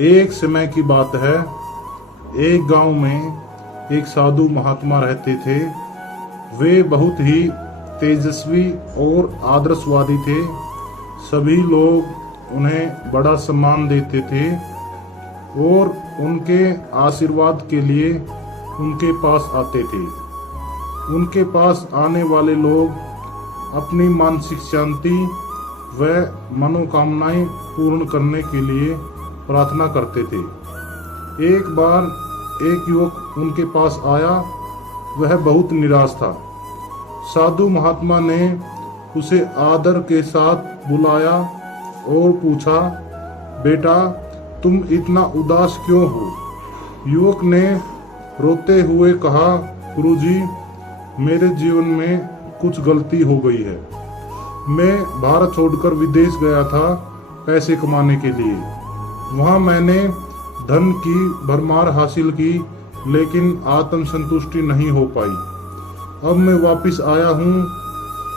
एक समय की बात है, एक गांव में एक साधु महात्मा रहते थे। वे बहुत ही तेजस्वी और आदर्शवादी थे। सभी लोग उन्हें बड़ा सम्मान देते थे और उनके आशीर्वाद के लिए उनके पास आते थे। उनके पास आने वाले लोग अपनी मानसिक शांति व मनोकामनाएं पूर्ण करने के लिए प्रार्थना करते थे। एक बार एक युवक उनके पास आया। वह बहुत निराश था। साधु महात्मा ने उसे आदर के साथ बुलाया और पूछा, बेटा, तुम इतना उदास क्यों हो? युवक ने रोते हुए कहा, गुरुजी, मेरे जीवन में कुछ गलती हो गई है। मैं भारत छोड़कर विदेश गया था पैसे कमाने के लिए। वहाँ मैंने धन की भरमार हासिल की, लेकिन आत्म संतुष्टि नहीं हो पाई। अब मैं वापस आया हूँ।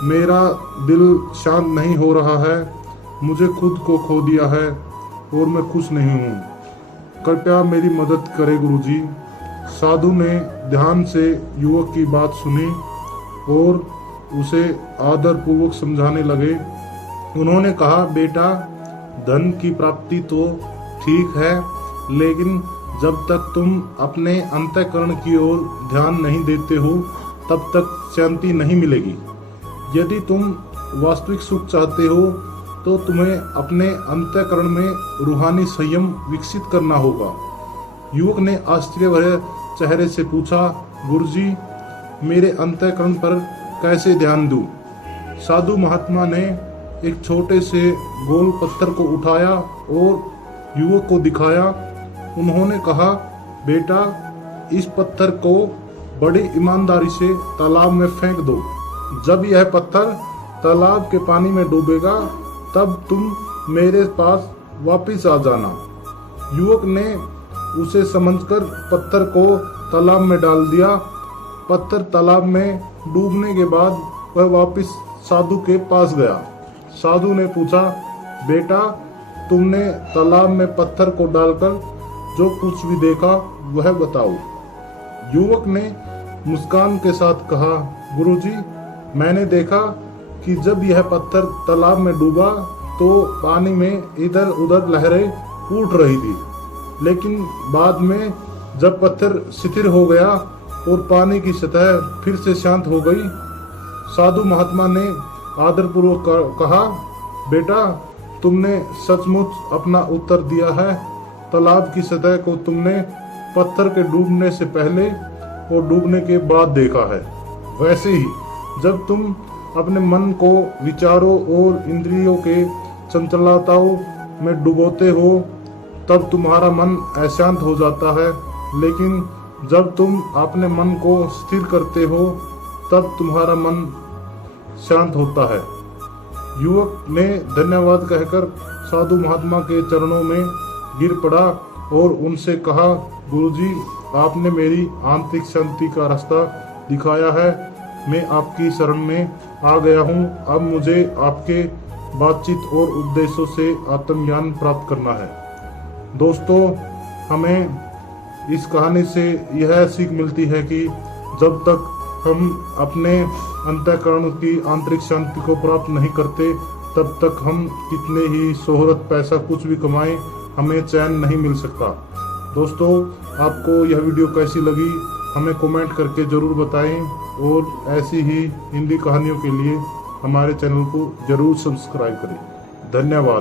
मेरा दिल शांत नहीं हो रहा है। मुझे खुद को खो दिया है और मैं खुश नहीं हूँ। कृपया मेरी मदद करें गुरुजी। साधु ने ध्यान से युवक की बात सुनी और उसे आदर पूर्वक समझाने लगे। उन्होंने कहा, बेटा, धन की प्राप्ति तो ठीक है, लेकिन जब तक तुम अपने अंतःकरण की ओर ध्यान नहीं देते हो, तब तक शांति नहीं मिलेगी। यदि तुम वास्तविक सुख चाहते हो तो तुम्हें अपने अंतःकरण में रूहानी संयम विकसित करना होगा। युवक ने आश्चर्य भरे चेहरे से पूछा, गुरुजी, मेरे अंतःकरण पर कैसे ध्यान दूं? साधु महात्मा ने एक छोटे से गोल पत्थर को उठाया और युवक को दिखाया। उन्होंने कहा, बेटा, इस पत्थर को बड़ी ईमानदारी से तालाब में फेंक दो। जब यह पत्थर तालाब के पानी में डूबेगा, तब तुम मेरे पास वापस आ जाना। युवक ने उसे समझकर पत्थर को तालाब में डाल दिया। पत्थर तालाब में डूबने के बाद वह वापस साधु के पास गया। साधु ने पूछा, बेटा, तुमने तालाब में पत्थर को डालकर जो कुछ भी देखा वह बताओ। युवक ने मुस्कान के साथ कहा, गुरुजी, मैंने देखा कि जब यह पत्थर तालाब में डूबा तो पानी में इधर उधर लहरें उठ रही थी, लेकिन बाद में जब पत्थर शिथिल हो गया और पानी की सतह फिर से शांत हो गई। साधु महात्मा ने आदरपूर्वक कहा, बेटा, तुमने सचमुच अपना उत्तर दिया है। तालाब की सतह को तुमने पत्थर के डूबने से पहले और डूबने के बाद देखा है। वैसे ही जब तुम अपने मन को विचारों और इंद्रियों के चंचलताओं में डुबोते हो, तब तुम्हारा मन अशांत हो जाता है, लेकिन जब तुम अपने मन को स्थिर करते हो, तब तुम्हारा मन शांत होता है। युवक ने धन्यवाद कहकर साधु महात्मा के चरणों में गिर पड़ा और उनसे कहा, गुरुजी, आपने मेरी आंतरिक शांति का रास्ता दिखाया है। मैं आपकी शरण में आ गया हूँ। अब मुझे आपके बातचीत और उपदेशों से आत्मज्ञान प्राप्त करना है। दोस्तों, हमें इस कहानी से यह सीख मिलती है कि जब तक हम अपने अंतःकरण की आंतरिक शांति को प्राप्त नहीं करते, तब तक हम कितने ही शोहरत, पैसा कुछ भी कमाएं, हमें चैन नहीं मिल सकता। दोस्तों, आपको यह वीडियो कैसी लगी हमें कमेंट करके ज़रूर बताएं और ऐसी ही हिंदी कहानियों के लिए हमारे चैनल को ज़रूर सब्सक्राइब करें। धन्यवाद।